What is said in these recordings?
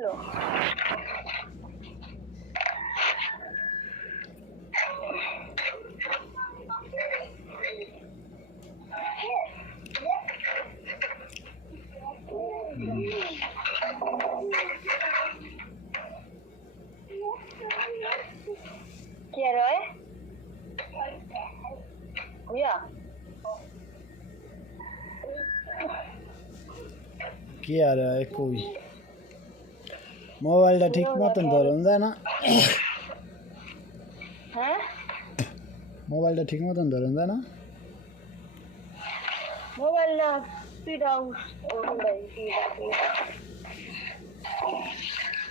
লো কি আর হয় ভুয়া কি আর কই মোবাইলটা ঠিক মতন ধরুন যায় না হ্যাঁ মোবাইলটা ঠিক মতন ধরুন যায় না মোবাইল না পিডাও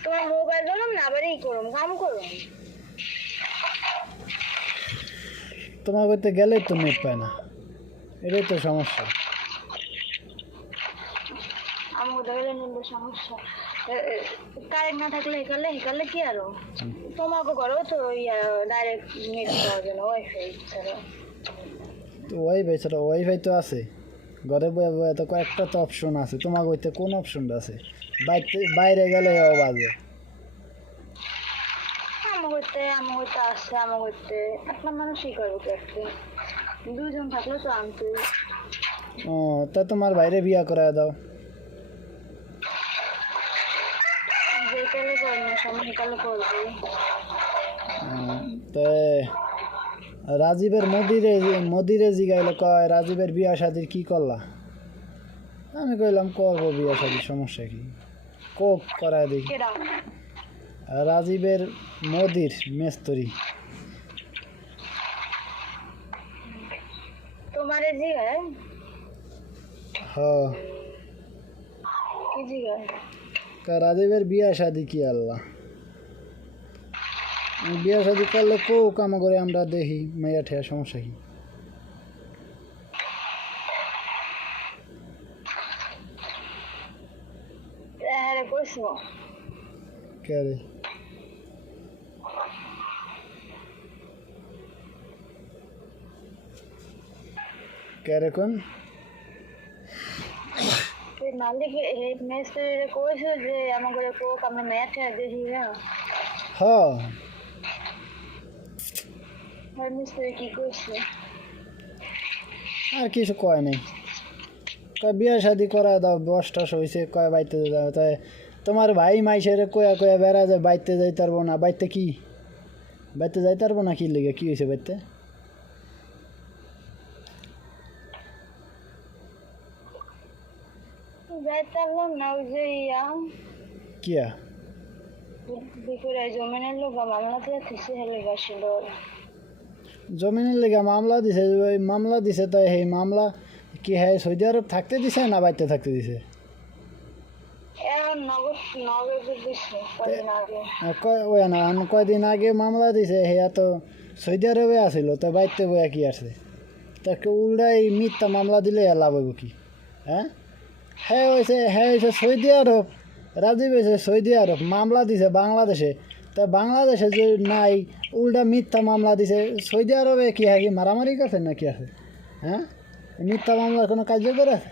তোমার মোবাইল বললাম না আবার এই করুম কাম করুম তোমার করতে গেলেই তো নেট পায় না এটাই তো সমস্যা আমার কোথাও গেলে নেটের সমস্যা কারেন্ট না থাকলে হেকালে কি আরো তোমাকে করো তো ডাইরেক্ট নেট পাওয়া যায় না ওয়াইফাই ছাড়া তো ওয়াইফাই ছাড়া ওয়াইফাই তো আছে ঘরে বয়ে বয়ে তো কয়েকটা তো অপশন আছে তোমার ওইতে কোন অপশনটা আছে বাইরে গেলে বাজে আমার হইতে আসছে আমার হইতে একটা মানুষই করবো তো একটা দুজন থাকলে তো আনতে ও তা তোমার বাইরে বিয়া করে দাও যেকালে করবো সময়কালে করবো তো রাজীবের মোদিরে জিগাইলে কয় রাজীবের বিয়া শাদির কি করলা আমি কইলাম করবো বিয়া শাদির সমস্যা কি কোক করায় দেখি কেডা রাজীবের মোদির মেস্তরি তোমারে জিগায় হ কি জিগায় রাজীবের বিয়া শাদি কি আল্লাহ বিয়া শাদি করলে কোক কাম করে আমরা দেখি মেয়া ঠেয়া সমস্যা কি হ্যাঁ কইছো কে রে কে রে কোন মালিক মেস্ত্রিরে কইছো যে আমার করে কোক আমরা ম্যাচ দেখি না হ আর মিস্ত্রি কি কইছে আর কিছু কয় নাই কয় বিয়া শাদি করা দাও বসটা হয়েছে কয় বাইতে যাও তাই তোমার ভাই মাইসেরে কয়া কয়া বেড়া যায় বাইতে যাইতে পারবো না বাইতে কি বাইতে যাইতে পারবো না কি লেগে কি হয়েছে বাইতে যাইতে না ওই যে কিয়া বিপুরে জমিনের লোক মামলাতে থিসে হেলে গেছিল জমিনের লেগে মামলা দিছে ওই মামলা দিছে তাই সেই মামলা কি হ্যাঁ সৌদি আরব থাকতে দিছে না বাইতে থাকতে দিছে ওই না কয়দিন আগে মামলা দিছে সেয়া তো সৌদি আরবে আসিল তো বাইতে বইয়া কি আছে তাকে উল্টাই মিথ্যা মামলা দিলে লাভ হইব কি হ্যাঁ হয়েছে সৌদি আরব রাজীব হয়েছে সৌদি আরব মামলা দিছে বাংলাদেশে তা বাংলাদেশে যে নাই উল্টা মিথ্যা মামলা দিছে সৌদি আরবে কি হয় কি মারামারি করছে না কি আছে হ্যাঁ মিথ্যা মামলার কোনো কার্যকর আছে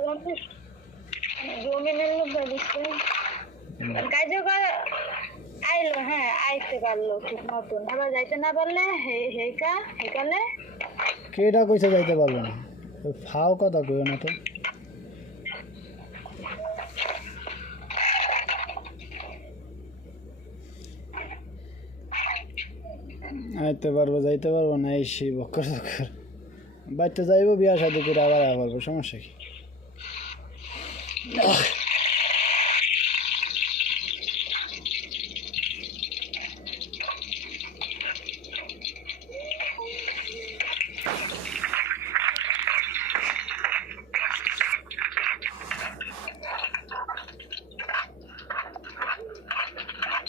কার্যকর আইলো হ্যাঁ আইতে পারলো ঠিক মতন আবার যাইতে না পারলে হেকালে কেটা কইছে যাইতে পারবে না ফাও কথা কইও না তো আইতে পারবো যাইতে পারবো না এই সেই বক্কর বাড়িতে যাইবো বিয়া শাদি করে আবার পারবো সমস্যা কি